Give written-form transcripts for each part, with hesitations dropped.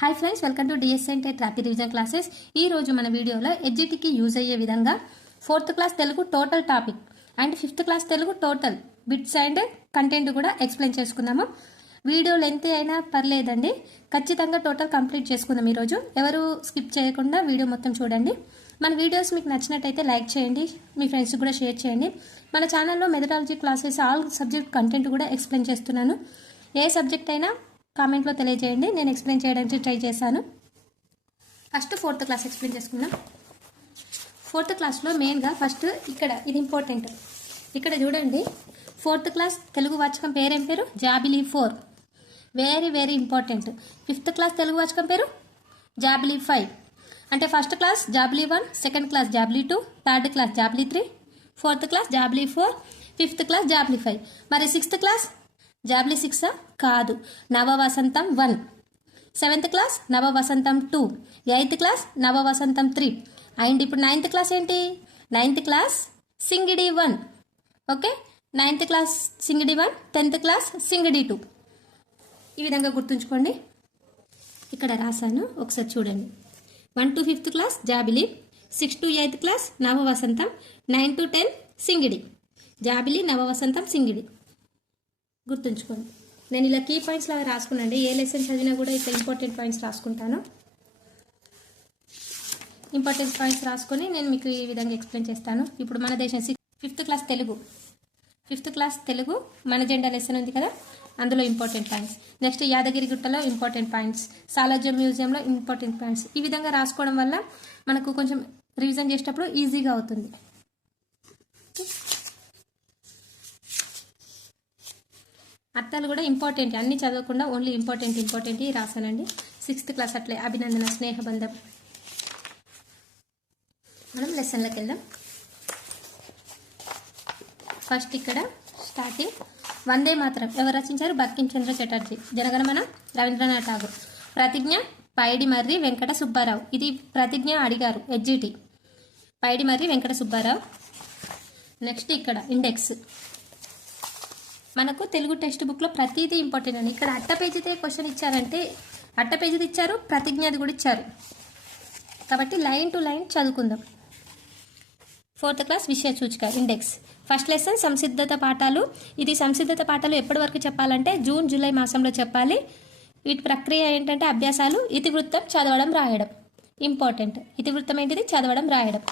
Hi friends, welcome to DSN TET rapid revision classes. ఈ రోజు మన వీడియోలో ఎడ్జిటికి యూజ్ అయ్యే విధంగా 4th class Telugu total topic and 5th class Telugu total bits and content కూడా ఎక్స్ప్లెయిన్ చేసుకుందాము. వీడియో లెంత్ అయినా పర్లేదండి, ఖచ్చితంగా టోటల్ కంప్లీట్ చేసుకుందాం. ఈరోజు ఎవరు స్కిప్ చేయకుండా వీడియో మొత్తం చూడండి. మన వీడియోస్ మీకు నచ్చినట్టయితే లైక్ చేయండి, మీ ఫ్రెండ్స్కి కూడా షేర్ చేయండి. మన ఛానల్లో methodology classes all subject content కూడా ఎక్స్ప్లెయిన్ చేస్తున్నాను. ఏ సబ్జెక్ట్ అయినా కామెంట్లో తెలియజేయండి, నేను ఎక్స్ప్లెయిన్ చేయడానికి ట్రై చేశాను. ఫస్ట్ 4th క్లాస్ ఎక్స్ప్లెయిన్ చేసుకుందాం. 4th క్లాస్లో మెయిన్గా ఫస్ట్ ఇక్కడ ఇది ఇంపార్టెంట్. ఇక్కడ చూడండి, 4th క్లాస్ తెలుగు వాచకం పేరేం పేరు? Jabili 4, very very important. 5th class Telugu వాచకం పేరు జాబిలీ 5. అంటే first class Jabili 1, second class Jabili 2, third class Jabili 3, 4th class Jabili 4, 5th class Jabili 5. మరి 6th క్లాస్ జాబిలీ 6 కాదు, Navavasantham 1. 7th class Navavasantham 2, 8th class Navavasantham 3. And ఇప్పుడు 9th క్లాస్ ఏంటి? 9th క్లాస్ సింగిడి 1. ఓకే, 9th క్లాస్ సింగిడి 1, 10th క్లాస్ సింగిడి 2. ఈ విధంగా గుర్తుంచుకోండి. ఇక్కడ రాశాను, ఒకసారి చూడండి. 1 to 5th class Jabili, 6 to 8th class నవవసంతం, 9 to 10 సింగిడి. జాబిలీ నవవసంతం సింగిడి గుర్తుంచుకోండి. నేను ఇలా కీ పాయింట్స్ లాగా రాసుకున్నాండి. ఏ లెసన్ చదివినా కూడా ఇక్కడ ఇంపార్టెంట్ పాయింట్స్ రాసుకుంటాను. ఇంపార్టెంట్ పాయింట్స్ రాసుకొని నేను మీకు ఈ విధంగా ఎక్స్ప్లెయిన్ చేస్తాను. ఇప్పుడు మన దేశం 5th class Telugu, 5th class Telugu మన జెండా లెసన్ ఉంది కదా, అందులో ఇంపార్టెంట్ పాయింట్స్. నెక్స్ట్ యాదగిరిగుట్టలో ఇంపార్టెంట్ పాయింట్స్, సాలార్జంగ్ మ్యూజియంలో ఇంపార్టెంట్ పాయింట్స్. ఈ విధంగా రాసుకోవడం వల్ల మనకు కొంచెం రివిజన్ చేసేటప్పుడు ఈజీగా అవుతుంది. అర్థాలు కూడా ఇంపార్టెంట్, అన్ని చదవకుండా ఓన్లీ ఇంపార్టెంట్ రాసానండి. 6th క్లాస్ అట్లే అభినందన, స్నేహబంధం. మనం లెసన్లోకి వెళ్దాం. ఫస్ట్ ఇక్కడ స్టార్టింగ్ వందే మాతరం ఎవరు రచించారు? బంకిం చంద్ర చటర్జీ. జనగణమన రవీంద్రనాథ్ ఠాగూర్. ప్రతిజ్ఞ పైడిమర్రి వెంకట సుబ్బారావు. ఇది ప్రతిజ్ఞ అడిగారు ఎడ్జిటి, పైడిమర్రి వెంకట సుబ్బారావు. నెక్స్ట్ ఇక్కడ ఇండెక్స్. మనకు తెలుగు టెక్స్ట్ బుక్లో ప్రతిదీ ఇంపార్టెంట్ అండి. ఇక్కడ అట్ట పేజీతే క్వశ్చన్ ఇచ్చారంటే అట్ట పేజీది ఇచ్చారు, ప్రతిజ్ఞది కూడా ఇచ్చారు. కాబట్టి లైన్ టు లైన్ చదువుకుందాం. 4th క్లాస్ విషయ సూచిక ఇండెక్స్. ఫస్ట్ లెసన్ సంసిద్ధత పాఠాలు. ఇది సంసిద్ధత పాఠాలు ఎప్పటి వరకు చెప్పాలంటే జూన్ జూలై మాసంలో చెప్పాలి. వీటి ప్రక్రియ ఏంటంటే అభ్యాసాలు, ఇతివృత్తం చదవడం రాయడం ఇంపార్టెంట్. ఇతివృత్తం ఏంటిది? చదవడం రాయడం.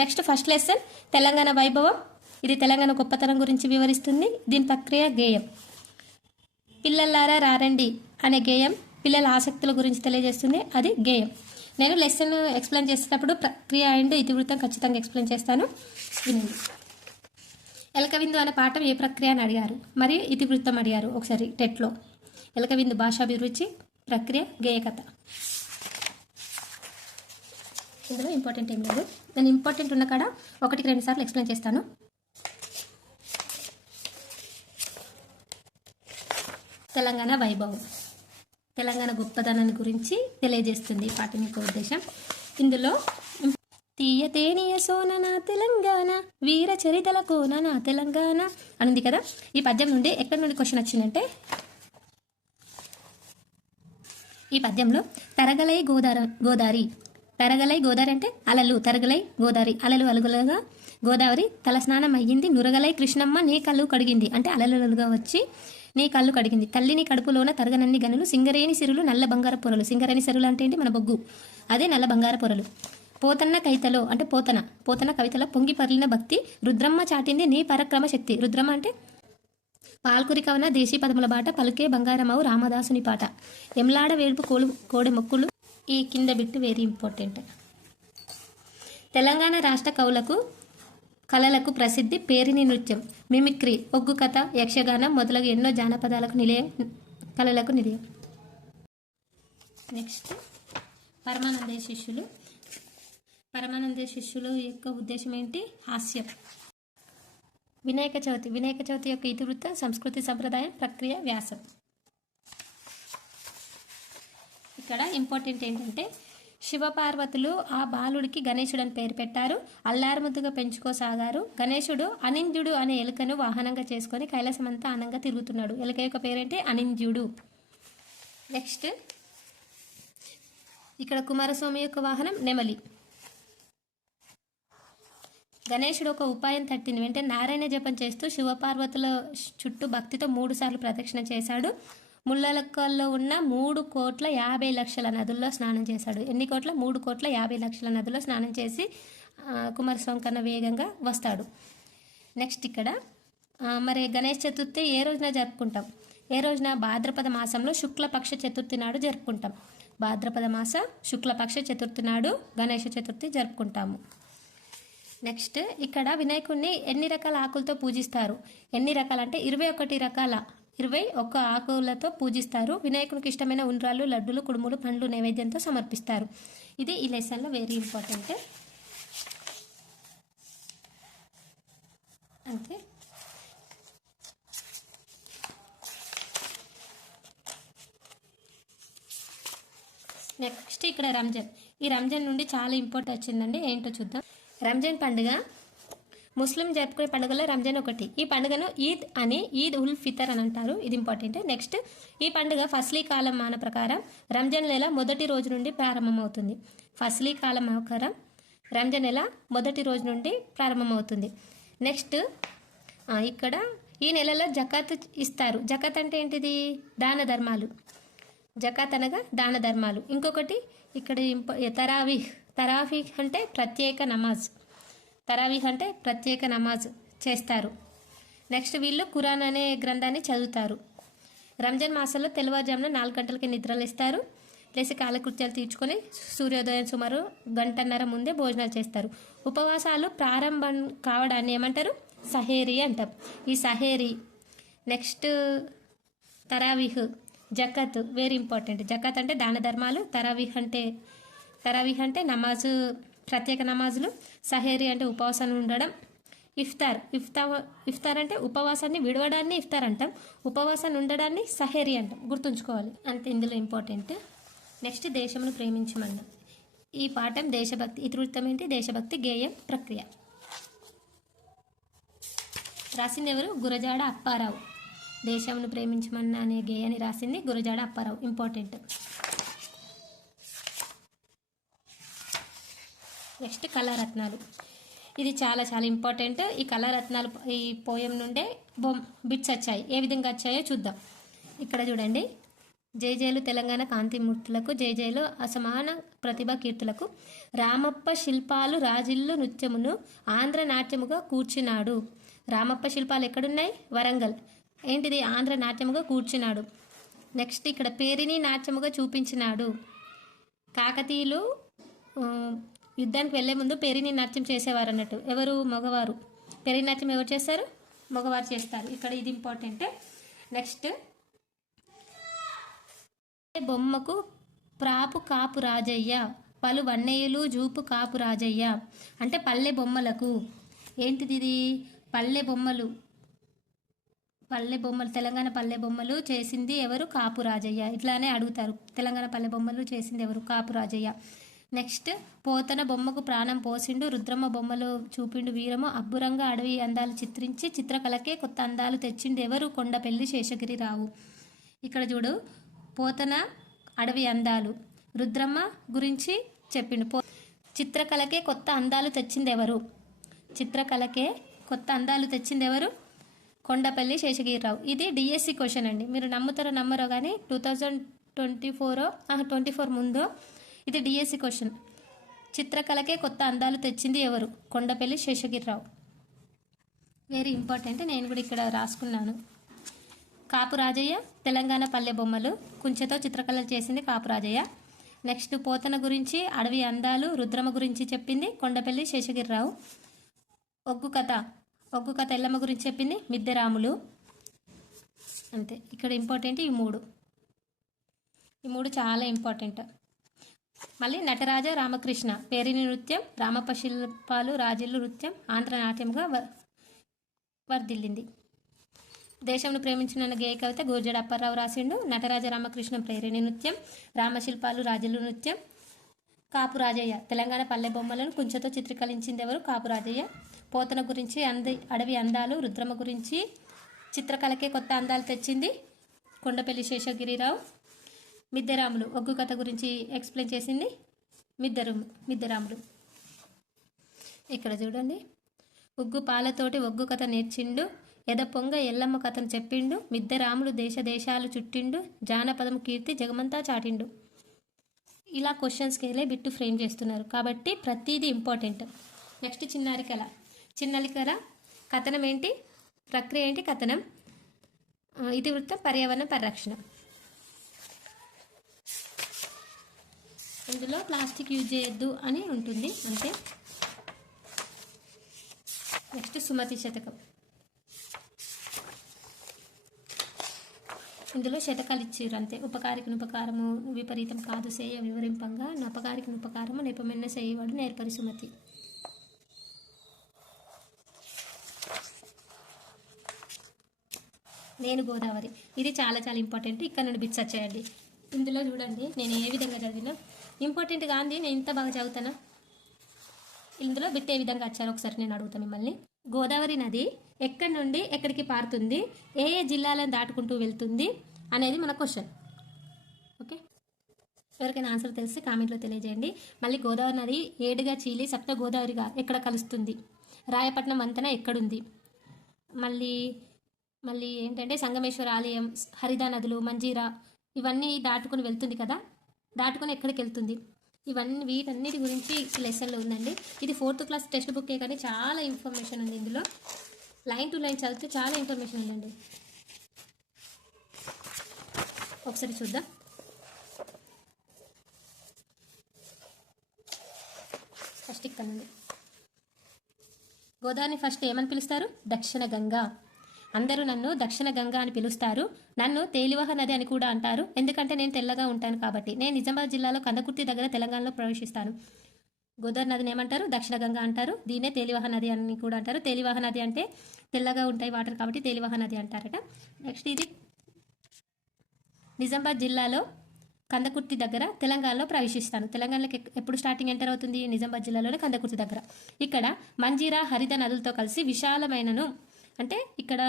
నెక్స్ట్ ఫస్ట్ లెసన్ తెలంగాణ వైభవం. ఇది తెలంగాణ గొప్పతనం గురించి వివరిస్తుంది. దీని ప్రక్రియ గేయం. పిల్లలారా రారండి అనే గేయం పిల్లల ఆసక్తుల గురించి తెలియజేస్తుంది, అది గేయం. నేను లెసన్ ఎక్స్ప్లెయిన్ చేసేటప్పుడు ప్రక్రియ అండ్ ఇతివృత్తం ఖచ్చితంగా ఎక్స్ప్లెయిన్ చేస్తాను, వినండి. ఎలకవిందు అనే పాఠం ఏ ప్రక్రియ అని అడిగారు, మరి ఇతివృత్తం అడిగారు ఒకసారి టెట్లో. ఎలకవిందు భాషాభిరుచి, ప్రక్రియ గేయకథ. ఇందులో ఇంపార్టెంట్ ఏం లేదు, నేను ఇంపార్టెంట్ ఉన్న కాడ 1కి 2 సార్లు ఎక్స్ప్లెయిన్ చేస్తాను. తెలంగాణ వైభవం తెలంగాణ గొప్పతనాన్ని గురించి తెలియజేస్తుంది పాఠం యొక్క ఉద్దేశం. ఇందులో తీయతేనియ సోనన తెలంగాణ, వీర చరితల కోనన తెలంగాణ అనుంది కదా. ఈ పద్యం నుండి ఎక్కడి నుండి క్వశ్చన్ వచ్చిందంటే, ఈ పద్యంలో తరగలై గోదారి, తరగలై గోదారి అంటే అలలు, తరగలై గోదారి అలలు అలుగులుగా గోదావరి తలస్నానం అయ్యింది, నురగలై కృష్ణమ్మ నీ కళ్ళు కడిగింది అంటే అలలుగా వచ్చి నీ కళ్ళు కడిగింది. తల్లిని కడుపులోన తరగనన్ని గనులు, సింగరేణి సిరులు నల్ల బంగార పొరలు. సింగరేణి సిరులు అంటే ఏంటి? మన బొగ్గు, అదే నల్ల బంగార పొరలు. పోతన్న కవితలో అంటే పోతన కవితలో పొంగి పరిలిన భక్తి, రుద్రమ్మ చాటింది నీ పరక్రమ శక్తి. రుద్రమ్మ అంటే పాల్కురి కవన దేశీ పదముల బాట, పలుకే బంగారమవు రామదాసుని పాట. ఎమ్లాడ వేడుపు కోడె మొక్కులు. ఈ కింద బిట్టు వెరీ ఇంపార్టెంట్. తెలంగాణ రాష్ట్ర కళలకు ప్రసిద్ధి పేరిని నృత్యం, మిమిక్రీ, ఒగ్గు కథ, యక్షగానం మొదలగు ఎన్నో జానపదాలకు నిలయం, కళలకు నిలయం. నెక్స్ట్ పరమానందయ్య శిష్యులు. పరమానందయ్య శిష్యులు యొక్క ఉద్దేశం ఏంటి? హాస్యం. వినాయక చవితి యొక్క ఇతివృత్తం సంస్కృతి, సంప్రదాయం, ప్రక్రియ, వ్యాసం. ఇక్కడ ఇంపార్టెంట్ ఏంటంటే శివపార్వతులు ఆ బాలుడికి గణేశుడు అని పేరు పెట్టారు. అల్లారుముద్దుగా పెంచుకోసాగారు. గణేశుడు అనింద్యుడు అనే ఎలుకను వాహనంగా చేసుకొని కైలాసమంతా ఆనందంగా తిరుగుతున్నాడు. ఎలుక యొక్క పేరేంటి? అనింద్యుడు. నెక్స్ట్ ఇక్కడ కుమారస్వామి యొక్క వాహనం నెమలి. గణేశుడు ఒక ఉపాయం తట్టిన వెంటనే నారాయణ జపం చేస్తూ శివపార్వతుల చుట్టూ భక్తితో 3 సార్లు ప్రదక్షిణ చేశాడు. ముళ్ళలక్కల్లో ఉన్న 3,50,00,000 నదుల్లో స్నానం చేశాడు. ఎన్ని కోట్ల? 3,50,00,000 నదుల్లో స్నానం చేసి కుమారస్వామి కన్నా వేగంగా వస్తాడు. నెక్స్ట్ ఇక్కడ మరి గణేష్ చతుర్థి ఏ రోజున జరుపుకుంటాం? ఏ రోజున? భాద్రపద మాసంలో శుక్లపక్ష చతుర్థి నాడు జరుపుకుంటాం. భాద్రపద మాస శుక్లపక్ష చతుర్థి నాడు గణేష చతుర్థి జరుపుకుంటాము. నెక్స్ట్ ఇక్కడ వినాయకుడిని ఎన్ని రకాల ఆకులతో పూజిస్తారు? ఎన్ని రకాలంటే 21 రకాల 21 ఆకులతో పూజిస్తారు. వినాయకునికి ఇష్టమైన ఉండ్రాళ్ళు, లడ్డులు, కుడుములు, పండ్లు నైవేద్యంతో సమర్పిస్తారు. ఇది ఈ లెసన్లో వెరీ ఇంపార్టెంట్. అంతే. నెక్స్ట్ ఇక్కడ రంజాన్. ఈ రంజాన్ నుండి చాలా ఇంపార్టెంట్ వచ్చిందండి. ఏంటో చూద్దాం. రంజాన్ పండుగ ముస్లిం జరుపుకునే పండుగలో రంజాన్ ఒకటి. ఈ పండుగను ఈద్ అని, ఈద్ ఉల్ ఫితర్ అని అంటారు. ఇది ఇంపార్టెంట్. నెక్స్ట్ ఈ పండుగ ఫస్లీ కాలం మాన ప్రకారం రంజాన్ నెల మొదటి రోజు నుండి ప్రారంభమవుతుంది. ఫస్లీ కాలం ప్రకారం రంజాన్ నెల మొదటి రోజు నుండి ప్రారంభమవుతుంది. నెక్స్ట్ ఇక్కడ ఈ నెలలో జకాత్ ఇస్తారు. జకాత్ అంటే ఏంటిది? దాన ధర్మాలు. జకాత్ అనగా దాన ధర్మాలు. ఇంకొకటి ఇక్కడ తరావీహ్. తరావీహ్ అంటే ప్రత్యేక నమాజ్. తరావీహ్ అంటే ప్రత్యేక నమాజ్ చేస్తారు. నెక్స్ట్ వీళ్ళు ఖురాన్ అనే గ్రంథాన్ని చదువుతారు. రంజాన్ మాసంలో తెల్లవారుజామున 4 గంటలకి నిద్రలేస్తారు. లేచి కాలకృత్యాలు తీర్చుకొని సూర్యోదయం సుమారు 1:30 ముందే భోజనాలు చేస్తారు. ఉపవాసాలు ప్రారంభం కావడాన్ని ఏమంటారు? సహేరీ అంటాం. ఈ సహేరీ. నెక్స్ట్ తరావీహ్, జకాత్ వెరీ ఇంపార్టెంట్. జకాత్ అంటే దాన ధర్మాలు, తరావీహ్ అంటే నమాజు, ప్రత్యేక నమాజులు, సహేరీ అంటే ఉపవాసాన్ని ఉండడం, ఇఫ్తార్ అంటే ఉపవాసాన్ని విడవడాన్ని ఇఫ్తార్ అంటాం, ఉపవాసాన్ని ఉండడాన్ని సహేరీ అంటాం. గుర్తుంచుకోవాలి. అంతే ఇందులో ఇంపార్టెంట్. నెక్స్ట్ దేశమును ప్రేమించమన్నా. ఈ పాఠం దేశభక్తి. ఇతివృత్తం ఏంటి? దేశభక్తి గేయం ప్రక్రియ. రాసింది ఎవరు? గురజాడ అప్పారావు. దేశంను ప్రేమించమన్నా అనే గేయాన్ని రాసింది గురజాడ అప్పారావు. ఇంపార్టెంట్. నెక్స్ట్ కళారత్నాలు. ఇది చాలా చాలా ఇంపార్టెంట్. ఈ కళారత్నాలు ఈ పోయం నుండే బిట్స్ వచ్చాయి. ఏ విధంగా వచ్చాయో చూద్దాం. ఇక్కడ చూడండి. జయజయలు తెలంగాణ కాంతిమూర్తులకు, జయజయలు అసమాన ప్రతిభా కీర్తులకు, రామప్ప శిల్పాలు రాజిల్లు నృత్యమును ఆంధ్ర నాట్యముగా కూర్చున్నాడు. రామప్ప శిల్పాలు ఎక్కడున్నాయి? వరంగల్. ఏంటిది? ఆంధ్ర నాట్యముగా కూర్చున్నాడు. నెక్స్ట్ ఇక్కడ పేరిని నాట్యముగా చూపించినాడు. కాకతీయులు యుద్ధానికి వెళ్లే ముందు పేరిని నాట్యం చేసేవారు అన్నట్టు. ఎవరు? మగవారు. పేరిని నాట్యం ఎవరు చేస్తారు? మగవారు చేస్తారు. ఇక్కడ ఇది ఇంపార్టెంట్. నెక్స్ట్ బొమ్మకు ప్రాపు కాపు రాజయ్య, పలు వన్నయ్యలు జూపు కాపు రాజయ్య అంటే పల్లె బొమ్మలకు. ఏంటిది? ఇది పల్లె బొమ్మలు. తెలంగాణ పల్లె బొమ్మలు చేసింది ఎవరు? కాపు రాజయ్య. ఇట్లానే అడుగుతారు. తెలంగాణ పల్లె బొమ్మలు చేసింది ఎవరు? కాపు రాజయ్య. నెక్స్ట్ పోతన బొమ్మకు ప్రాణం పోసిండు, రుద్రమ్మ బొమ్మలు చూపిండు వీరము, అబ్బురంగా అడవి అందాలు చిత్రించి చిత్రకళకే కొత్త అందాలు తెచ్చిండు ఎవరు? కొండపల్లి శేషగిరిరావు. ఇక్కడ చూడు. పోతన అడవి అందాలు, రుద్రమ్మ గురించి చెప్పిండు. చిత్రకళకే కొత్త అందాలు తెచ్చింది ఎవరు? చిత్రకళకే కొత్త అందాలు తెచ్చింది ఎవరు? కొండపల్లి శేషగిరిరావు. ఇది డిఎస్సి క్వశ్చన్ అండి. మీరు నమ్ముతారో నమ్మరో కానీ 2024 ముందో ఇది డిఎస్సి క్వశ్చన్. చిత్రకళకే కొత్త అందాలు తెచ్చింది ఎవరు? కొండపల్లి శేషగిరిరావు. Very important. నేను కూడా ఇక్కడ రాసుకున్నాను. కాపు రాజయ్య తెలంగాణ పల్లె బొమ్మలు కుంచెతో చిత్రకళలు చేసింది కాపు రాజయ్య. నెక్స్ట్ పోతన గురించి అడవి అందాలు, రుద్రమ గురించి చెప్పింది కొండపల్లి శేషగిరిరావు. ఒగ్గు కథ ఎల్లమ్మ గురించి చెప్పింది మిద్దెరాములు. అంతే. ఇక్కడ ఇంపార్టెంట్ ఈ మూడు చాలా ఇంపార్టెంట్. మళ్ళీ నటరాజ రామకృష్ణ పేరిని నృత్యం, రామప్ప శిల్పాలు రాజిల్లు నృత్యం ఆంధ్ర నాట్యంగా వర్ధిల్లింది. దేశంను ప్రేమించిన గేయ కవిత గురజాడ అప్పారావు రాసిండు. నటరాజ రామకృష్ణ పేరిని నృత్యం, రామశిల్పాలు రాజిల్లు నృత్యం, కాపు రాజయ్య తెలంగాణ పల్లె బొమ్మలను కుంచెతో చిత్రీకరించింది ఎవరు? కాపు రాజయ్య. పోతన గురించి అడవి అందాలు, రుద్రమ గురించి చిత్రకళకే కొత్త అందాలు తెచ్చింది కొండపల్లి శేషగిరిరావు. మిద్దెరాములు ఒగ్గు కథ గురించి ఎక్స్ప్లెయిన్ చేసింది మిద్దెరాములు. ఇక్కడ చూడండి, ఉగ్గు పాలతోటి ఒగ్గు కథ నేర్చిండు, ఎదపొంగ ఎల్లమ్మ కథను చెప్పిండు, మిద్దెరాములు దేశ దేశాలు చుట్టిండు, జానపదం కీర్తి జగమంతా చాటిండు. ఇలా క్వశ్చన్స్కి వెళ్ళే బిట్టు ఫ్రేమ్ చేస్తున్నారు కాబట్టి ప్రతిదీ ఇంపార్టెంట్. నెక్స్ట్ చిన్నలికర కథనం ఏంటి, ప్రక్రియ ఏంటి, కథనం, ఇతివృత్తం, పర్యావరణ పరిరక్షణ. ఇందులో ప్లాస్టిక్ యూజ్ చేయొద్దు అని ఉంటుంది అంతే. నెక్స్ట్ సుమతి శతకం. ఇందులో శతకాలు ఇచ్చిర్రు అంతే. ఉపకారికి ఉపకారము విపరీతం కాదు సేయ వివరింపంగా, నపకారికి ఉపకారము నెపమెన్న సేయవాడు నేర్పరి సుమతి. నేను గోదావరి, ఇది చాలా చాలా ఇంపార్టెంట్. ఇక్కడ నుండి బిట్స్ వచ్చేయండి. ఇందులో చూడండి నేను ఏ విధంగా చదివినా ఇంపార్టెంట్ కాంది, నేను ఇంత బాగా చదువుతానా. ఇందులో బిట్ ఏ విధంగా వచ్చారో ఒకసారి నేను అడుగుతాను మిమ్మల్ని. గోదావరి నది ఎక్కడి నుండి ఎక్కడికి పారుతుంది, ఏ ఏ జిల్లాలను దాటుకుంటూ వెళ్తుంది అనేది మన క్వశ్చన్. ఓకే, ఎవరికైనా ఆన్సర్ తెలిసి కామెంట్లో తెలియజేయండి. మళ్ళీ గోదావరి నది ఏడుగా చీలి సప్త గోదావరిగా ఎక్కడ కలుస్తుంది, రాయపట్నం వంతెన ఎక్కడుంది, మళ్ళీ ఏంటంటే సంగమేశ్వర ఆలయం, హరిదా నదులు, మంజీరా ఇవన్నీ దాటుకుని వెళ్తుంది కదా, దాటుకుని ఎక్కడికి వెళ్తుంది, వీటన్నిటి గురించి లెసన్లో ఉందండి. ఇది 4th క్లాస్ టెక్స్ట్ బుక్కే కానీ చాలా ఇన్ఫర్మేషన్ ఉంది ఇందులో. లైన్ టు లైన్ చదివితే చాలా ఇన్ఫర్మేషన్ ఉందండి. ఒకసారి చూద్దాం. ఫస్ట్ ఇక్కడ నుండి గోదావరిని ఫస్ట్ ఏమని పిలుస్తారు, దక్షిణ గంగా. అందరూ నన్ను దక్షిణ గంగా అని పిలుస్తారు. నన్ను తేలివహ నది అని కూడా అంటారు, ఎందుకంటే నేను తెల్లగా ఉంటాను కాబట్టి. నేను నిజామాబాద్ జిల్లాలో కందకుర్తి దగ్గర తెలంగాణలో ప్రవేశిస్తాను. గోదావరి నదిని ఏమంటారు, దక్షిణ గంగా అంటారు. దీన్నే తేలివహ నది అని కూడా అంటారు. తేలివహ నది అంటే తెల్లగా ఉంటాయి వాటర్ కాబట్టి తేలివహ నది అంటారట. నెక్స్ట్ ఇది నిజామాబాద్ జిల్లాలో కందకుర్తి దగ్గర తెలంగాణలో ప్రవేశిస్తాను. తెలంగాణలోకి ఎప్పుడు స్టార్టింగ్ ఎంటర్ అవుతుంది, నిజామాబాద్ జిల్లాలోనే కందకుర్తి దగ్గర. ఇక్కడ మంజీరా హరిత నదులతో కలిసి విశాలమైనను, అంటే ఇక్కడ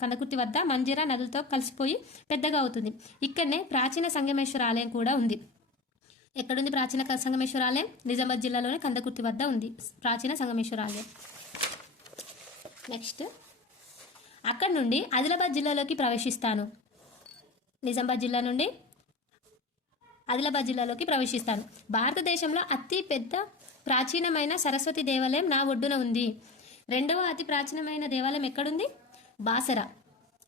కందకుర్తి వద్ద మంజీరా నదులతో కలిసిపోయి పెద్దగా అవుతుంది. ఇక్కడనే ప్రాచీన సంగమేశ్వర ఆలయం కూడా ఉంది. ఎక్కడుంది ప్రాచీన సంగమేశ్వర ఆలయం, నిజామాబాద్ జిల్లాలోనే కందకుర్తి వద్ద ఉంది ప్రాచీన సంగమేశ్వర ఆలయం. నెక్స్ట్ అక్కడ నుండి ఆదిలాబాద్ జిల్లాలోకి ప్రవేశిస్తాను. నిజామాబాద్ జిల్లా నుండి ఆదిలాబాద్ జిల్లాలోకి ప్రవేశిస్తాను. భారతదేశంలో అతి పెద్ద ప్రాచీనమైన సరస్వతి దేవాలయం నా ఒడ్డున ఉంది. రెండవ అతి ప్రాచీనమైన దేవాలయం ఎక్కడుంది, బాసర.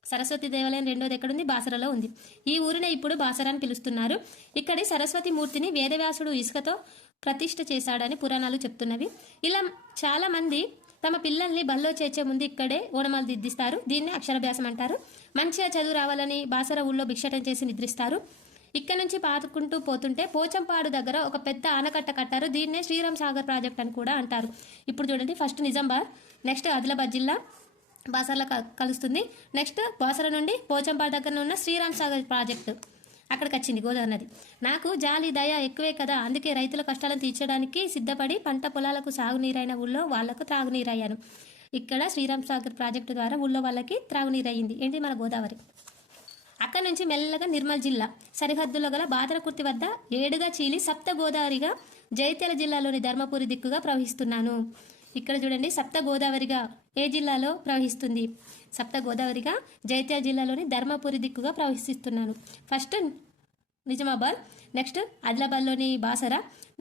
సరస్వతి దేవాలయం రెండోది ఎక్కడుంది, బాసరలో ఉంది. ఈ ఊరిని ఇప్పుడు బాసర అని పిలుస్తున్నారు. ఇక్కడి సరస్వతి మూర్తిని వేదవ్యాసుడు ఇసుకతో ప్రతిష్ఠ చేశాడని పురాణాలు చెప్తున్నవి. ఇలా చాలా మంది తమ పిల్లల్ని బల్లో చేర్చే ముందు ఇక్కడే ఓనమాలు దిద్దిస్తారు. దీన్ని అక్షరాభ్యాసం అంటారు. మంచిగా చదువు రావాలని బాసర ఊళ్ళో భిక్షటం చేసి నిద్రిస్తారు. ఇక్కడ నుంచి పాతుకుంటూ పోతుంటే పోచంపాడు దగ్గర ఒక పెద్ద ఆనకట్ట కట్టారు. దీన్నే శ్రీరామ్ సాగర్ ప్రాజెక్ట్ అని కూడా అంటారు. ఇప్పుడు చూడండి, ఫస్ట్ నిజామాబాద్, నెక్స్ట్ ఆదిలాబాద్ జిల్లా బాసరలో కలుస్తుంది. నెక్స్ట్ బాసర నుండి పోచంపాడు దగ్గర ఉన్న శ్రీరామ్ సాగర్ ప్రాజెక్టు అక్కడికి వచ్చింది గోదావరి నది. నాకు జాలి దయ ఎక్కువే కదా, అందుకే రైతుల కష్టాలను తీర్చడానికి సిద్ధపడి పంట పొలాలకు సాగునీరైన ఊళ్ళో వాళ్లకు త్రాగునీరయ్యాను. ఇక్కడ శ్రీరామ్ సాగర్ ప్రాజెక్టు ద్వారా ఊళ్ళో వాళ్ళకి త్రాగునీరు అయ్యింది. ఏంటి, మన గోదావరి. అక్కడి నుంచి మెల్లగా నిర్మల్ జిల్లా సరిహద్దులో గల బాదరకుర్తి వద్ద ఏడుగా చీలి సప్త గోదావరిగా జైత్యాల జిల్లాలోని ధర్మపురి దిక్కుగా ప్రవహిస్తున్నాను. ఇక్కడ చూడండి, సప్త గోదావరిగా ఏ జిల్లాలో ప్రవహిస్తుంది, సప్త గోదావరిగా జైత్యాల జిల్లాలోని ధర్మపురి దిక్కుగా ప్రవహిస్తున్నాను. ఫస్ట్ నిజామాబాద్, నెక్స్ట్ ఆదిలాబాద్లోని Basara,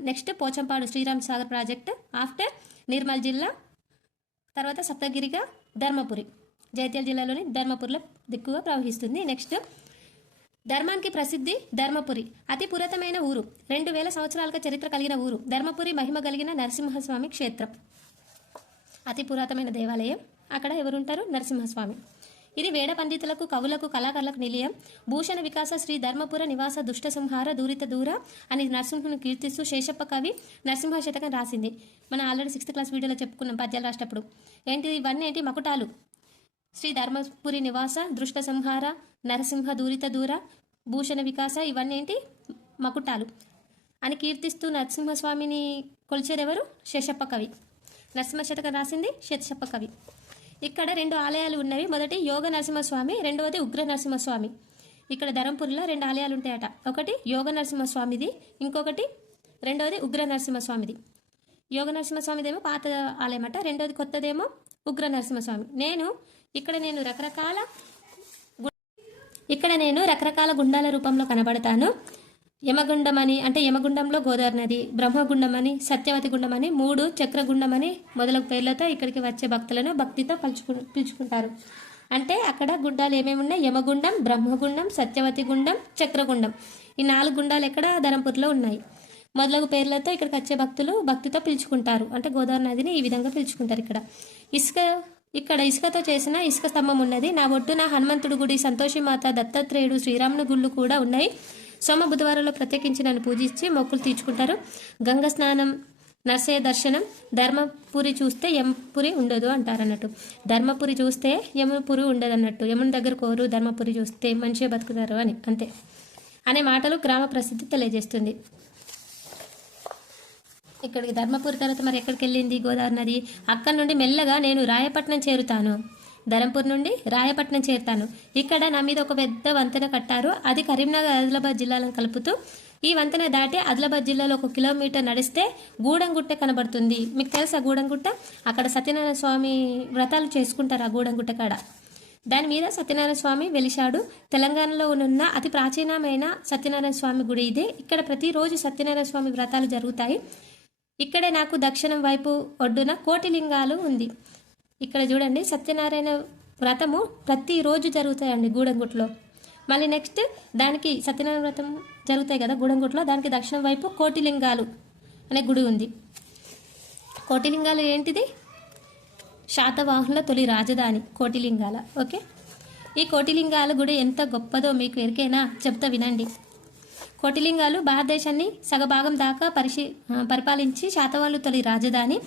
next Pochampadu Sriram Sagar project, after Nirmal జిల్లా, తర్వాత సప్తగిరిగా ధర్మపురి, జైత్యాల జిల్లాలోని ధర్మపురిలో దిక్కుగా ప్రవహిస్తుంది. నెక్స్ట్ ధర్మానికి ప్రసిద్ధి ధర్మపురి, అతి పురాతనమైన ఊరు, 2000 సంవత్సరాలుగా చరిత్ర కలిగిన ఊరు. ధర్మపురి మహిమ కలిగిన నరసింహస్వామి క్షేత్రం, అతి పురాతనమైన దేవాలయం. అక్కడ ఎవరుంటారు, నరసింహస్వామి. ఇది వేద పండితులకు, కవులకు, కళాకారులకు నిలయం. భూషణ వికాస శ్రీ ధర్మపుర నివాస దుష్ట సంహార దూరిత దూర అని నరసింహుని కీర్తిస్తూ శేషప్ప కవి నరసింహ శతకం రాసింది. మనం ఆల్రెడీ 6th క్లాస్ వీడియోలో చెప్పుకున్నాం పద్యాలు రాసేటప్పుడు. ఇవన్నీ ఏంటి, మకుటాలు. శ్రీ ధర్మపురి నివాస దృష్ట సంహార, నరసింహ దూరిత దూర, భూషణ వికాస ఇవన్నీ ఏంటి, మకుటాలు అని కీర్తిస్తూ నరసింహస్వామిని కొలిచేదెవరు, శేషప్ప కవి. నరసింహ శతకం రాసింది శేషప్ప కవి. ఇక్కడ 2 ఆలయాలు ఉన్నవి. మొదటి యోగ నరసింహస్వామి, రెండవది ఉగ్ర నరసింహస్వామి. ఇక్కడ ధరంపూర్లో 2 ఆలయాలు ఉంటాయట. ఒకటి యోగ నరసింహస్వామిది, ఇంకొకటి రెండవది ఉగ్ర నరసింహస్వామిది. యోగ నరసింహస్వామిదేమో పాత ఆలయం అట, రెండోది కొత్తదేమో ఉగ్ర నరసింహస్వామి. ఇక్కడ నేను రకరకాల గుండాల రూపంలో కనబడతాను. యమగుండం అని అంటే యమగుండంలో గోదావరి నది, బ్రహ్మగుండం అని, సత్యవతి గుండం అని, 3 చక్రగుండం అని మొదలగు పేర్లతో ఇక్కడికి వచ్చే భక్తులను భక్తితో పిలుచుకుంటారు. అంటే అక్కడ గుండాలు ఏమేమి ఉన్నాయి? యమగుండం, బ్రహ్మగుండం, సత్యవతి గుండం, చక్రగుండం. ఈ 4 గుండాలు ఎక్కడ? ధరంపూర్లో ఉన్నాయి. మొదలగు పేర్లతో ఇక్కడికి వచ్చే భక్తులు భక్తితో పిలుచుకుంటారు. అంటే గోదావరి నదిని ఈ విధంగా పిలుచుకుంటారు. ఇక్కడ ఇసుకతో చేసిన ఇసుక స్తంభం ఉన్నది. నా ఒడ్డున హనుమంతుడి గుడి, సంతోషిమాత, దత్తాత్రేయుడు, శ్రీరాముని గుళ్ళు కూడా ఉన్నాయి. సోమ బుధవారంలో ప్రత్యేకించి నన్ను పూజించి మొక్కులు తీర్చుకుంటారు. గంగ స్నానం, నరసయ్య దర్శనం, ధర్మపురి చూస్తే యమపురి ఉండదు అంటారు అన్నట్టు. ధర్మపురి చూస్తే యమపురి ఉండదు అన్నట్టు. యముని దగ్గర కోరు, ధర్మపురి చూస్తే మంచిగా బతుకుతారు అని అంతే అనే మాటలు గ్రామ ప్రసిద్ధి తెలియజేస్తుంది. ఇక్కడికి ధర్మపురి తర్వాత మరి ఎక్కడికి వెళ్ళింది గోదావరి నది? అక్కడ నుండి మెల్లగా నేను రాయపట్నం చేరుతాను. ధరంపూర్ నుండి రాయపట్నం చేరుతాను. ఇక్కడ నా మీద ఒక పెద్ద వంతెన కట్టారు. అది కరీంనగర్, ఆదిలాబాద్ జిల్లాలను కలుపుతూ. ఈ వంతెన దాటి ఆదిలాబాద్ జిల్లాలో 1 కిలోమీటర్ నడిస్తే గూడెంగుట్ట కనబడుతుంది. మీకు తెలుసా గూడెంగుట్ట? అక్కడ సత్యనారాయణ స్వామి వ్రతాలు చేసుకుంటారు ఆ గూడెంగుట్ట కాడ. దాని మీద సత్యనారాయణ స్వామి వెలిశాడు. తెలంగాణలో ఉన్న అతి ప్రాచీనమైన సత్యనారాయణ స్వామి గుడి ఇదే. ఇక్కడ ప్రతిరోజు సత్యనారాయణ స్వామి వ్రతాలు జరుగుతాయి. ఇక్కడే నాకు దక్షిణం వైపు ఒడ్డున కోటిలింగాలు ఉంది. ఇక్కడ చూడండి, సత్యనారాయణ వ్రతము ప్రతిరోజు జరుగుతాయండి గూడెంగుట్లో. మళ్ళీ నెక్స్ట్ దానికి సత్యనారాయణ వ్రతం జరుగుతాయి కదా గూడెంగుట్లో, దానికి దక్షిణం వైపు కోటిలింగాలు అనే గుడి ఉంది. కోటిలింగాలు ఏంటిది? శాతవాహనుల తొలి రాజధాని కోటిలింగాల. ఓకే, ఈ కోటిలింగాల గుడి ఎంత గొప్పదో మీకు ఎరికేనా? చెప్తా వినండి. కోటిలింగాలు భారతదేశాన్ని సగభాగం దాకా పరిపాలించి శాతవాహనుల తొలి రాజధాని.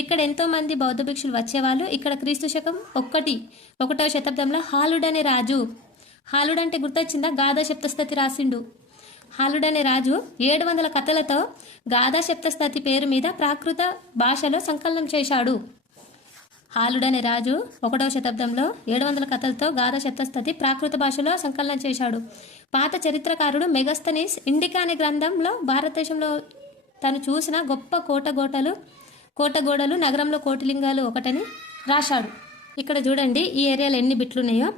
ఇక్కడ ఎంతోమంది బౌద్ధ భిక్షులు వచ్చేవాళ్ళు. ఇక్కడ క్రీస్తు శకం 1వ శతాబ్దంలో హాలుడనే రాజు, హాలుడు అంటే గుర్తొచ్చిందా? గాథా సప్తశతి రాసిండు. హాలుడనే రాజు 700 కథలతో గాథా సప్తశతి పేరు మీద ప్రాకృత భాషలో సంకలనం చేశాడు. హాలుడనే రాజు 1వ శతాబ్దంలో 700 కథలతో గాథా సప్తశతి ప్రాకృత భాషలో సంకలనం చేశాడు. పాత చరిత్రకారుడు మెగస్తనీస్ ఇండికా అనే గ్రంథంలో భారతదేశంలో తను చూసిన గొప్ప కోటగోడలు నగరంలో కోటిలింగాలు ఒకటని రాశాడు. ఇక్కడ చూడండి ఈ ఏరియాలో ఎన్ని బిట్లున్నాయో.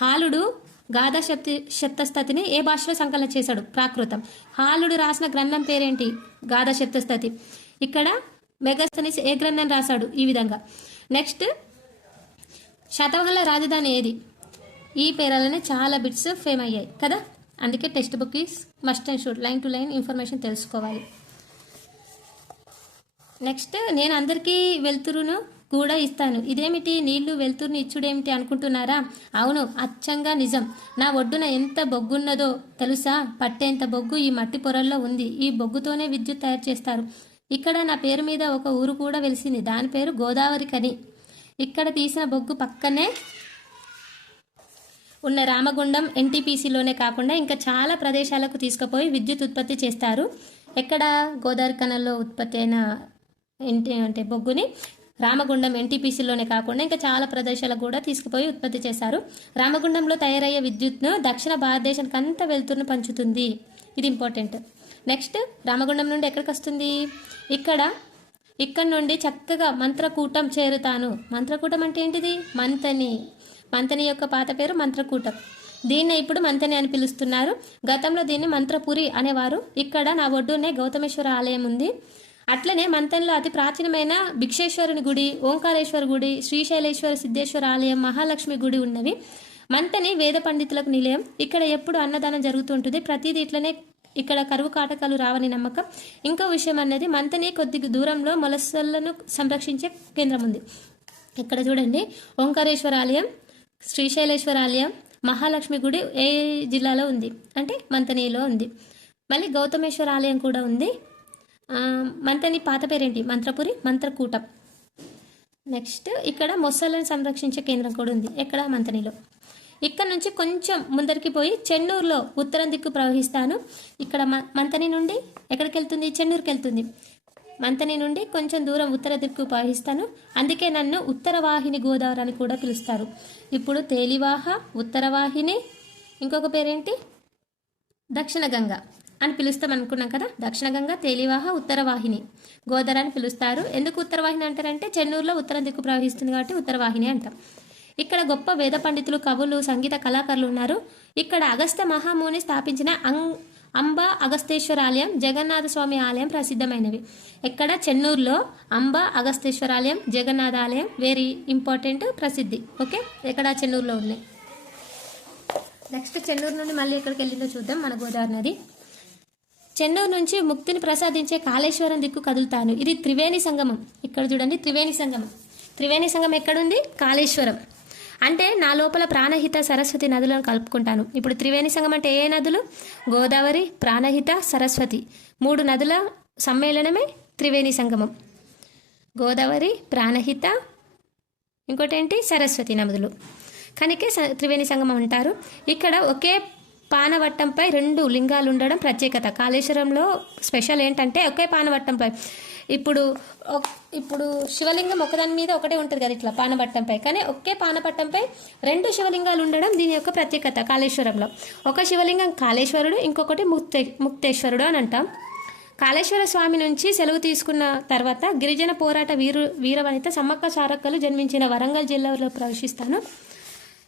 హాలుడు గాథా సప్తశతిని ఏ భాషలో సంకలనం చేశాడు? ప్రాకృతం. హాలుడు రాసిన గ్రంథం పేరేంటి? గాథా సప్తశతి. ఇక్కడ మెగస్తనీస్ ఏ గ్రంథం రాశాడు? ఈ విధంగా. నెక్స్ట్, శాతవాహనుల రాజధాని ఏది? ఈ పేరాలనే చాలా బిట్స్ ఫేమ్ అయ్యాయి కదా. అందుకే text book is must and should, line to line information తెలుసుకోవాలి. నెక్స్ట్, నేను అందరికీ వెలుతురును కూడా ఇస్తాను. ఇదేమిటి? నీళ్లు వెలుతురుని ఇచ్చుడేమిటి అనుకుంటున్నారా? అవును, అచ్చంగా నిజం. నా ఒడ్డున ఎంత బొగ్గున్నదో తెలుసా? పట్టేంత బొగ్గు ఈ మట్టి పొరల్లో ఉంది. ఈ బొగ్గుతోనే విద్యుత్ తయారు చేస్తారు. ఇక్కడ నా పేరు మీద ఒక ఊరు కూడా వెలిసింది. దాని పేరు గోదావరి కని. ఇక్కడ తీసిన బొగ్గు పక్కనే ఉన్న రామగుండం ఎన్టీపీసీలోనే కాకుండా ఇంకా చాలా ప్రదేశాలకు తీసుకుపోయి విద్యుత్ ఉత్పత్తి చేస్తారు. ఎక్కడ? గోదావరి కనల్లో ఉత్పత్తి అయిన అంటే బొగ్గుని రామగుండం ఎన్టీపీసీలోనే కాకుండా ఇంకా చాలా ప్రదేశాలకు కూడా తీసుకుపోయి ఉత్పత్తి చేశారు. రామగుండంలో తయారయ్యే విద్యుత్ను దక్షిణ భారతదేశానికి అంతా వెలుతురును పంచుతుంది. ఇది ఇంపార్టెంట్. నెక్స్ట్, రామగుండం నుండి ఎక్కడికి వస్తుంది? ఇక్కడ నుండి చక్కగా మంత్రకూటం చేరుతాను. మంత్రకూటం అంటే ఏంటిది? మంతని యొక్క పాత పేరు మంత్రకూటం. దీన్ని ఇప్పుడు మంతని అని పిలుస్తున్నారు. గతంలో దీన్ని మంత్రపురి అనేవారు. ఇక్కడ నా ఒడ్డునే గౌతమేశ్వర ఆలయం ఉంది. అట్లనే మంతన్లో అతి ప్రాచీనమైన భిక్షేశ్వరుని గుడి, ఓంకారేశ్వర గుడి, శ్రీశైలేశ్వర సిద్ధేశ్వర ఆలయం, మహాలక్ష్మి గుడి ఉన్నవి. మంతని వేద పండితులకు నిలయం. ఇక్కడ ఎప్పుడు అన్నదానం జరుగుతుంటుంది. ప్రతిదీ ఇట్లనే. ఇక్కడ కరువు కాటకాలు రావని నమ్మకం. ఇంకో విషయం అన్నది, మంతని కొద్ది దూరంలో మొలసలను సంరక్షించే కేంద్రం ఉంది. ఇక్కడ చూడండి, ఓంకారేశ్వర ఆలయం, శ్రీశైలేశ్వర ఆలయం, మహాలక్ష్మి గుడి ఏ జిల్లాలో ఉంది అంటే మంతనిలో ఉంది. మళ్ళీ గౌతమేశ్వర ఆలయం కూడా ఉంది. మంతని పాత పేరేంటి? మంత్రపురి, మంత్రకూటం. నెక్స్ట్, ఇక్కడ మొసళ్ళను సంరక్షించే కేంద్రం కూడా ఉంది. ఎక్కడ? మంతనిలో. ఇక్కడ నుంచి కొంచెం ముందరికి పోయి చెన్నూరులో ఉత్తరం దిక్కు ప్రవహిస్తాను. ఇక్కడ మంతని నుండి ఎక్కడికి వెళ్తుంది? చెన్నూరుకి వెళ్తుంది. మంతని నుండి కొంచెం దూరం ఉత్తర దిక్కు ప్రవహిస్తాను. అందుకే నన్ను ఉత్తరవాహిని గోదావరి అని కూడా పిలుస్తారు. ఇప్పుడు తేలివాహ, ఉత్తరవాహిని, ఇంకొక పేరేంటి, దక్షిణ గంగ అని పిలుస్తాం అనుకున్నాం కదా. దక్షిణ గంగ, తేలివాహ, ఉత్తరవాహిని, గోదావరి అని పిలుస్తారు. ఎందుకు ఉత్తరవాహిని అంటారంటే చెన్నూరులో ఉత్తరం దిక్కు ప్రవహిస్తుంది కాబట్టి ఉత్తరవాహిని అంటాం. ఇక్కడ గొప్ప వేద పండితులు, కవులు, సంగీత కళాకారులు ఉన్నారు. ఇక్కడ అగస్త్య మహాముని స్థాపించిన అంబా అగస్తేశ్వర ఆలయం, జగన్నాథ స్వామి ఆలయం ప్రసిద్ధమైనవి. ఇక్కడ చెన్నూరులో అంబా అగస్తేశ్వర ఆలయం, జగన్నాథ ఆలయం వెరీ ఇంపార్టెంట్, ప్రసిద్ధి. ఓకే, ఇక్కడ చెన్నూరులో ఉన్నాయి. నెక్స్ట్ చెన్నూరు నుండి మళ్ళీ ఎక్కడికి వెళ్ళిందో చూద్దాం. మన గోదావరి నది చెన్నూరు నుంచి ముక్తిని ప్రసాదించే కాళేశ్వరం దిక్కు కదులుతాను. ఇది త్రివేణి సంగమం. ఇక్కడ చూడండి, త్రివేణి సంగమం. త్రివేణి సంగమం ఎక్కడుంది? కాళేశ్వరం. అంటే నా లోపల ప్రాణహిత, సరస్వతి నదులను కలుపుకుంటాను. ఇప్పుడు త్రివేణి సంగమం అంటే ఏ నదులు? గోదావరి, ప్రాణహిత, సరస్వతి, 3 నదుల సమ్మేళనమే త్రివేణి సంగమం. గోదావరి, ప్రాణహిత, ఇంకోటి ఏంటి, సరస్వతి నదులు. కనుకే త్రివేణి సంగమం అంటారు. ఇక్కడ ఒకే పానవట్టంపై 2 లింగాలు ఉండడం ప్రత్యేకత. కాళేశ్వరంలో స్పెషల్ ఏంటంటే ఒకే పానవట్టంపై, ఇప్పుడు శివలింగం ఒకదాని మీద ఒకటే ఉంటుంది కదా ఇట్లా పానవట్టంపై, కానీ ఒకే పానపట్టంపై 2 శివలింగాలు ఉండడం దీని యొక్క ప్రత్యేకత. కాళేశ్వరంలో ఒక శివలింగం కాళేశ్వరుడు, ఇంకొకటి ముక్తేశ్వరుడు అని అంటాం. కాళేశ్వర స్వామి నుంచి సెలవు తీసుకున్న తర్వాత గిరిజన పోరాట వీరవనిత సమ్మక్క సారక్కలు జన్మించిన వరంగల్ జిల్లాలో ప్రవేశిస్తాను.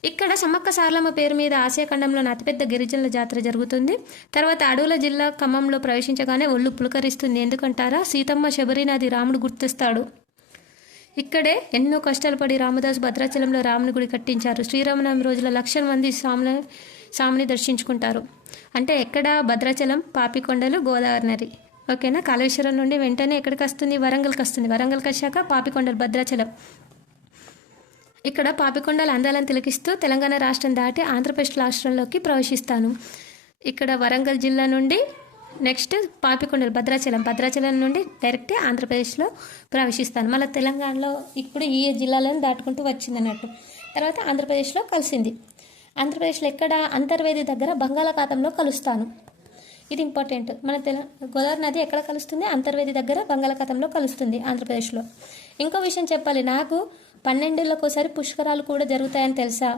ఇక్కడ సమ్మక్క సారలమ్మ పేరు మీద ఆసియా ఖండంలోని అతిపెద్ద గిరిజనుల జాతర జరుగుతుంది. తర్వాత అడవుల జిల్లా ఖమ్మంలో ప్రవేశించగానే ఒళ్ళు పులకరిస్తుంది. ఎందుకంటారా? సీతమ్మ శబరినాది రాముడు గుర్తిస్తాడు. ఇక్కడే ఎన్నో కష్టాలు పడి రామదాసు భద్రాచలంలో రాముని గుడి కట్టించారు. శ్రీరామనవమి రోజుల లక్షల మంది స్వామిని దర్శించుకుంటారు. అంటే ఎక్కడ? భద్రాచలం, పాపికొండలు, గోదావరి నది. ఓకేనా? కాళేశ్వరం నుండి వెంటనే ఎక్కడికి వస్తుంది? వరంగల్కి వస్తుంది. వరంగల్కి వచ్చాక పాపికొండలు, భద్రాచలం. ఇక్కడ పాపికొండల అందాలను తిలకిస్తూ తెలంగాణ రాష్ట్రం దాటి ఆంధ్రప్రదేశ్ రాష్ట్రంలోకి ప్రవేశిస్తాను. ఇక్కడ వరంగల్ జిల్లా నుండి నెక్స్ట్ పాపికొండలు, భద్రాచలం నుండి డైరెక్ట్ ఆంధ్రప్రదేశ్లో ప్రవేశిస్తాను. మళ్ళీ తెలంగాణలో ఇప్పుడు ఈ జిల్లాలను దాటుకుంటూ వచ్చింది అన్నట్టు. తర్వాత ఆంధ్రప్రదేశ్లో కలిసింది. ఆంధ్రప్రదేశ్లో ఎక్కడ? అంతర్వేది దగ్గర బంగాళాఖాతంలో కలుస్తాను. ఇది ఇంపార్టెంట్. మన గోదావరి నది ఎక్కడ కలుస్తుంది? అంతర్వేది దగ్గర బంగాళాఖాతంలో కలుస్తుంది ఆంధ్రప్రదేశ్లో. ఇంకో విషయం చెప్పాలి, నాకు 12 ఏళ్ళకోసారి పుష్కరాలు కూడా జరుగుతాయని తెలుసా?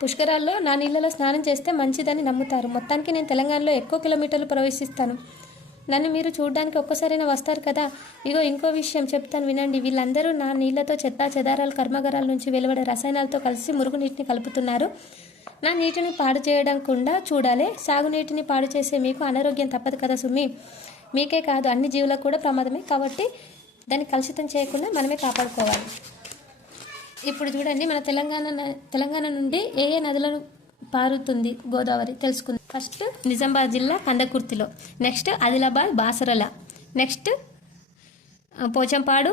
పుష్కరాల్లో నా నీళ్ళలో స్నానం చేస్తే మంచిదని నమ్ముతారు. మొత్తానికి నేను తెలంగాణలో ఎక్కువ కిలోమీటర్లు ప్రవేశిస్తాను. నన్ను మీరు చూడడానికి ఒక్కసారైనా వస్తారు కదా. ఇగో ఇంకో విషయం చెప్తాను వినండి. వీళ్ళందరూ నా నీళ్లతో చెత్తా చెదారాలు, కర్మాగారాల నుంచి వెలువడే రసాయనాలతో కలిసి మురుగునీటిని కలుపుతున్నారు. నా నీటిని పాడు చేయకుండా చూడాలి. సాగునీటిని పాడు చేసే మీకు అనారోగ్యం తప్పదు కదా సుమి. మీకే కాదు అన్ని జీవులకు కూడా ప్రమాదమే. కాబట్టి దాన్ని కలుషితం చేయకుండా మనమే కాపాడుకోవాలి. ఇప్పుడు చూడండి, మన తెలంగాణ నుండి ఏ నదులను పారుతుంది గోదావరి తెలుసుకుందాం. ఫస్ట్ నిజామాబాద్ జిల్లా కందకుర్తిలో, నెక్స్ట్ ఆదిలాబాద్ బాసరల, next Pochampadu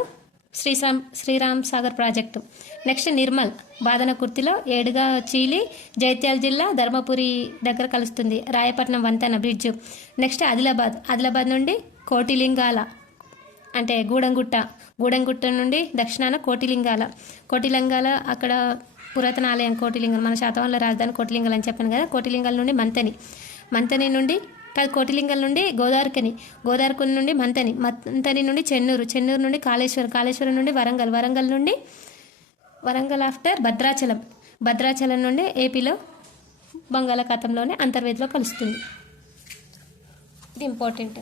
Sriram Sagar project, next Nirmal బాదనకుర్తిలో, ఏడుగా చీలి జైత్యాల జిల్లా ధర్మపురి దగ్గర కలుస్తుంది, రాయపట్నం వంతెన బ్రిడ్జ్. నెక్స్ట్ ఆదిలాబాద్ నుండి కోటిలింగాల అంటే గూడెంగుట్ట నుండి దక్షిణాన కోటిలింగాల అక్కడ పురాతన ఆలయం కోటిలింగం, మన శాతవాహనుల రాజధాని కోటిలింగాలు అని చెప్పాను కదా. కోటిలింగాల నుండి మంతని నుండి కోటిలింగాల నుండి గోదావరికని నుండి మంతని నుండి చెన్నూరు నుండి కాళేశ్వరం నుండి వరంగల్ నుండి ఆఫ్టర్ భద్రాచలం నుండి ఏపీలో బంగాళాఖాతంలోనే అంతర్వేదిలో కలుస్తుంది. ఇది ఇంపార్టెంట్.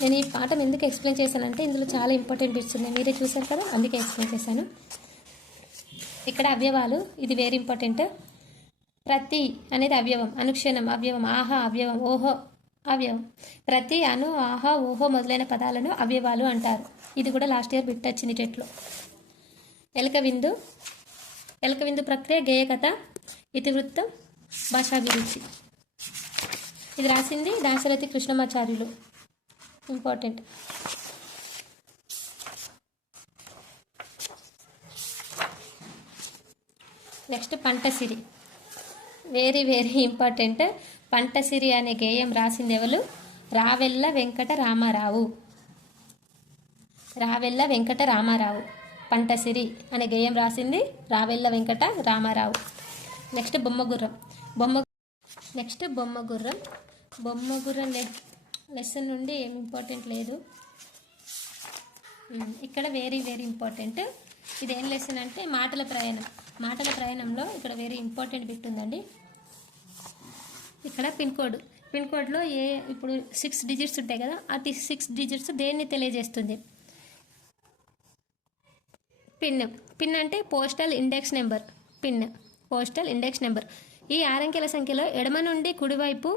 నేను ఈ పాఠం ఎందుకు ఎక్స్ప్లెయిన్ చేశానంటే ఇందులో చాలా ఇంపార్టెంట్ బిట్స్ ఉన్నాయి, మీరే చూసారు కదా, అందుకే ఎక్స్ప్లెయిన్ చేశాను. ఇక్కడ అవ్యవాలు, ఇది వెరీ ఇంపార్టెంట్. ప్రతి అనేది అవ్యవం, అనుక్షణం అవ్యవం, ఆహా అవ్యవం, ఓహో అవ్యవం. ప్రతి, అను, ఆహా, ఓహో మొదలైన పదాలను అవ్యవాలు అంటారు. ఇది కూడా లాస్ట్ ఇయర్ బిట్ వచ్చింది టెట్లో. ఎలక విందు ప్రక్రియ, గేయకథ, ఇతివృత్తం, భాషాభిరుచి. ఇది రాసింది Dasarathi Krishnamacharyulu. Important. Next Pantasiri, very very important. Pantasiri అనే గేయం రాసింది ఎవరు? రావెల్ల వెంకట రామారావు. పంటసిరి అనే గేయం రాసింది రావెల్ల వెంకట రామారావు. నెక్స్ట్ బొమ్మగుర్రం లెసన్ నుండి ఏం ఇంపార్టెంట్ లేదు. ఇక్కడ వెరీ వెరీ ఇంపార్టెంట్. ఇదేం లెసన్ అంటే మాటల ప్రయాణం. మాటల ప్రయాణంలో ఇక్కడ వెరీ ఇంపార్టెంట్ బిట్ ఉందండి. ఇక్కడ పిన్ కోడ్లో ఇప్పుడు 6 డిజిట్స్ ఉంటాయి కదా, అది 6 డిజిట్స్ దేన్ని తెలియజేస్తుంది? పిన్ అంటే postal index number. Postal index number. ఈ 6 అంకెల సంఖ్యలో ఎడమ నుండి కుడివైపు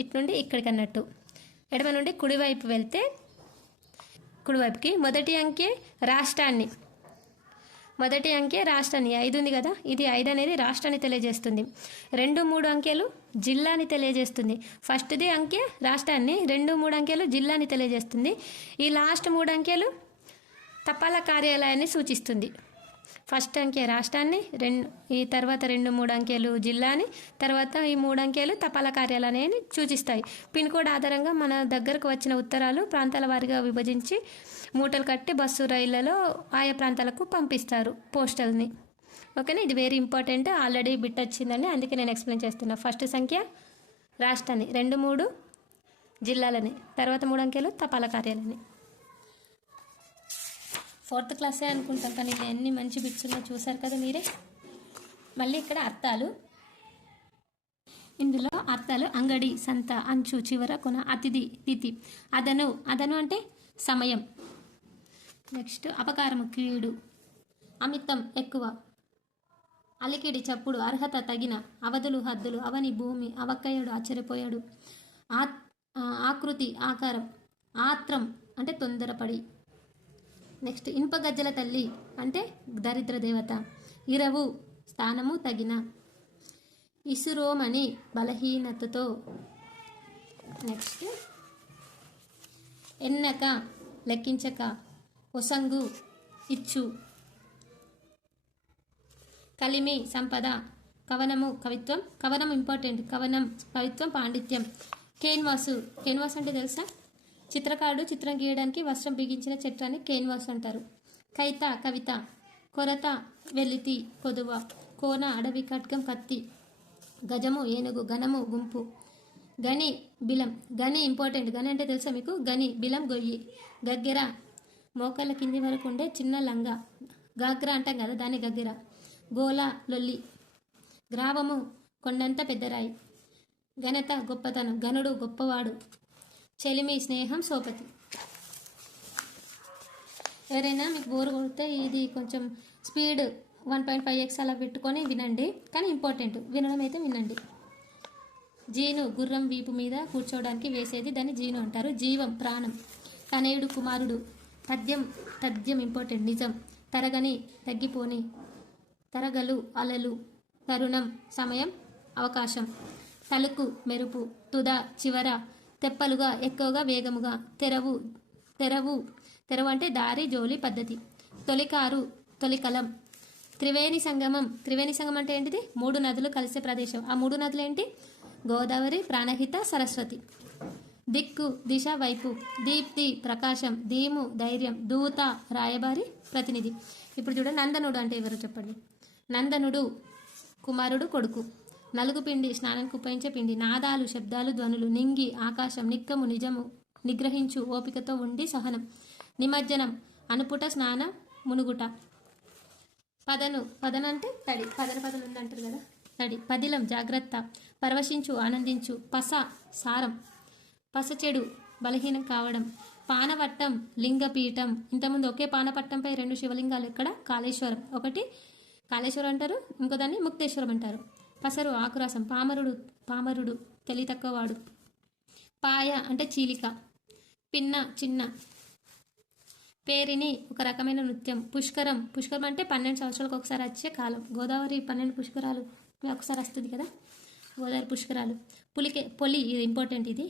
ఇటు నుండి ఇక్కడికి అన్నట్టు, ఎడమ నుండి కుడివైపు వెళ్తే కుడివైపుకి మొదటి అంకె రాష్ట్రాన్ని 5 ఉంది కదా, ఇది 5 అనేది రాష్ట్రాన్ని తెలియజేస్తుంది. 2, 3 అంకెలు జిల్లాని తెలియజేస్తుంది. ఫస్ట్ది అంకె రాష్ట్రాన్ని, 2, 3 అంకెలు జిల్లాని తెలియజేస్తుంది. ఈ లాస్ట్ 3 అంకెలు తపాలా కార్యాలయాన్ని సూచిస్తుంది. ఫస్ట్ అంకె రాష్ట్రాన్ని, ఈ తర్వాత 2, 3 అంకెలు జిల్లాని, తర్వాత ఈ 3 అంకెలు తపాలా కార్యాలయాన్ని సూచిస్తాయి. పిన్ కోడ్ ఆధారంగా మన దగ్గరకు వచ్చిన ఉత్తరాలు ప్రాంతాల వారీగా విభజించి మూటలు కట్టి బస్సు రైళ్లలో ఆయా ప్రాంతాలకు పంపిస్తారు పోస్టల్ని. ఓకేనా, ఇది వెరీ ఇంపార్టెంట్. ఆల్రెడీ బిట్ వచ్చిందని అందుకే నేను ఎక్స్ప్లెయిన్ చేస్తున్నా. ఫస్ట్ సంఖ్య రాష్ట్రాన్ని, 2, 3 జిల్లాలని, తర్వాత 3 అంకెలు తపాలా కార్యాలయాన్ని. 4th క్లాసే అనుకుంటాం, కానీ ఎన్ని మంచి బిట్స్ ఉన్నాయో చూసారు కదా మీరే. మళ్ళీ ఇక్కడ అర్థాలు. ఇందులో అర్థాలు అంగడి, సంత, అంచు, చివర, కొన, అతిథి, తిథి. అదను అంటే సమయం. నెక్స్ట్ అపకారము కీడు, అమితం ఎక్కువ, అలికిడి చప్పుడు, అర్హత తగిన, అవధులు హద్దులు, అవని భూమి, అవక్కయ్యాడు ఆశ్చర్యపోయాడు, ఆకృతి ఆకారం, ఆత్రం అంటే తొందరపడి. నెక్స్ట్ ఇనుపగజ్జల తల్లి అంటే దరిద్ర దేవత, ఇరవు స్థానము తగిన, ఇసురోమని బలహీనతతో. నెక్స్ట్ ఎన్నక లెక్కించక, ఒసంగు ఇచ్చు, కలిమి సంపద, కవనము కవిత్వం. కవనం ఇంపార్టెంట్. కవనం కవిత్వం, పాండిత్యం. కేన్వాస్ అంటే తెలుసా? చిత్రకారుడు చిత్రం గీయడానికి వస్త్రం బిగించిన చిత్రాన్ని కేన్వాస్ అంటారు. కైత కవిత, కొరత వెలితి కొదువ, కోన అడవి, ఖడ్గం కత్తి, గజము ఏనుగు, గణము గుంపు. గని బిలం. గని ఇంపార్టెంట్. గని అంటే తెలుసా మీకు? గని బిలం గొయ్యి. గగ్గెర మోకాళ్ళ కింది వరకు ఉండే చిన్న లంగా. గాగ్ర అంటాం కదా, దాని గగ్గెర. గోల లొల్లి. గ్రావము కొండంత పెద్దరాయి. ఘనత గొప్పతనం. గనుడు గొప్పవాడు. చెలిమి స్నేహం సోపతి. ఎవరైనా మీకు బోర్ కొడితే ఇది కొంచెం స్పీడ్ 1.5x అలా పెట్టుకొని వినండి, కానీ ఇంపార్టెంట్. వినడం అయితే వినండి. జీను గుర్రం వీపు మీద కూర్చోవడానికి వేసేది, దాన్ని జీను అంటారు. జీవం ప్రాణం. తనయుడు కుమారుడు. తథ్యం ఇంపార్టెంట్. నిజం. తరగని తగ్గిపోని. తరగలు అలలు. తరుణం సమయం అవకాశం. తలుకు మెరుపు. తుద చివర. తెప్పలుగా ఎక్కువగా వేగముగా. తెరవు అంటే దారి జోలి పద్ధతి. తొలికారు తొలికలం. త్రివేణి సంగమం అంటే ఏంటిది? 3 నదులు కలిసే ప్రదేశం. ఆ 3 నదులు ఏంటి? గోదావరి, ప్రాణహిత, సరస్వతి. దిక్కు దిశ వైపు. దీప్తి ప్రకాశం. ధీము ధైర్యం. దూత రాయబారి ప్రతినిధి. ఇప్పుడు చూడండి, నందనుడు అంటే ఎవరు చెప్పండి? నందనుడు కుమారుడు కొడుకు. నలుగు పిండి స్నానానికి ఉపయోగించే పిండి. నాదాలు శబ్దాలు ధ్వనులు. నింగి ఆకాశం. నిక్కము నిజము. నిగ్రహించు ఓపికతో ఉండి సహనం. నిమజ్జనం అనుపుట స్నానం మునుగుట. పదన అంటే తడి. పదన ఉందంటారు కదా, తడి. పదిలం జాగ్రత్త. పరవశించు ఆనందించు. సారం. పసచెడు బలహీనం కావడం. పానవట్టం లింగపీఠం. ఇంతకుముందు ఒకే పానపట్టంపై 2 శివలింగాలు. ఎక్కడ? కాళేశ్వరం. ఒకటి కాళేశ్వరం అంటారు, ఇంకో దాన్ని ముక్తేశ్వరం అంటారు. పసరు ఆకురసం. పామరుడు తెలివి తక్కువవాడు. పాయ అంటే చీలిక. పిన్న చిన్న. పేరిని ఒక రకమైన నృత్యం. పుష్కరం అంటే 12 సంవత్సరాలకు ఒకసారి వచ్చే కాలం. గోదావరి 12 పుష్కరాలు ఒకసారి వస్తుంది కదా, గోదావరి పుష్కరాలు. పొలి ఇది ఇంపార్టెంట్. ఇది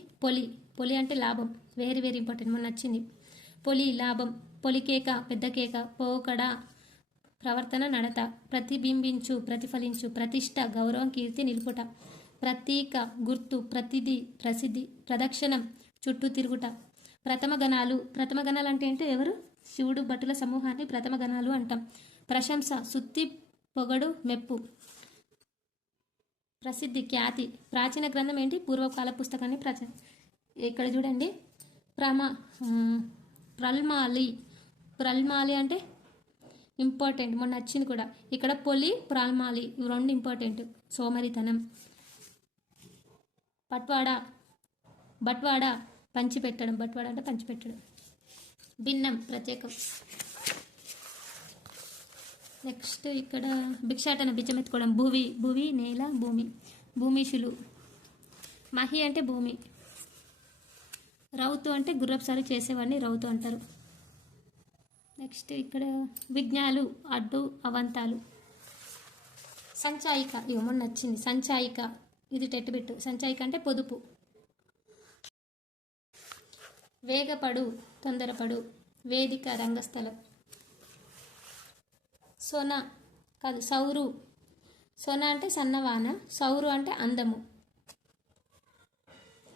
పొలి అంటే లాభం. Very very important. మొన్న వచ్చింది. పొలి లాభం. పొలికేక పెద్ద కేక. పోకడ ప్రవర్తన నడత. ప్రతిబింబించు ప్రతిఫలించు. ప్రతిష్ట గౌరవం కీర్తి నిలుపుట. ప్రతీక గుర్తు. ప్రసిద్ధి. ప్రదక్షిణం చుట్టూ తిరుగుట. ప్రథమ గణాలు అంటే ఏంటి? ఎవరు? శివుడు భటుల సమూహాన్ని ప్రథమ గణాలు అంటాం. ప్రశంస సుత్తి పొగడు మెప్పు. ప్రసిద్ధి ఖ్యాతి. ప్రాచీన గ్రంథం ఏంటి? పూర్వకాల పుస్తకాన్ని ఇక్కడ చూడండి. ప్రల్మాలి అంటే ఇంపార్టెంట్, మొన్న వచ్చింది కూడా. ఇక్కడ పొలి ప్రాల్మాలి ఇవి 2 ఇంపార్టెంట్. సోమరితనం. బట్వాడా పంచిపెట్టడం, బట్వాడా అంటే పంచిపెట్టడం. భిన్నం ప్రత్యేకం. నెక్స్ట్ ఇక్కడ భిక్షాటన బిచ్చమెత్తుకోవడం. భువి నేల భూమి. భూమిషులు. మహి అంటే భూమి. రౌతు అంటే గుర్రపు సారి చేసేవాడిని రౌతు అంటారు. నెక్స్ట్ ఇక్కడ విజ్ఞాలు అడ్డు అవంతాలు. సంచాయిక ఇవి మొన్న నచ్చింది. సంచాయిక ఇది టెట్టుబిట్టు. సంచాయిక అంటే పొదుపు. వేగపడు తొందరపడు. వేదిక రంగస్థలం. సొన కాదు సౌరు. సొన అంటే సన్నవాన, సౌరు అంటే అందము.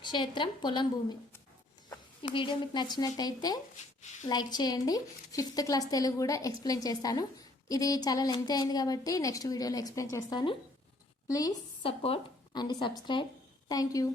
క్షేత్రం పొలం భూమి. ఈ వీడియో మీకు నచ్చినట్టయితే లైక్ చేయండి. 5th క్లాస్ తెలుగు కూడా ఎక్స్ప్లెయిన్ చేస్తాను. ఇది చాలా లెంత్ అయింది కాబట్టి నెక్స్ట్ వీడియోలో ఎక్స్ప్లెయిన్ చేస్తాను. Please support and subscribe. Thank you.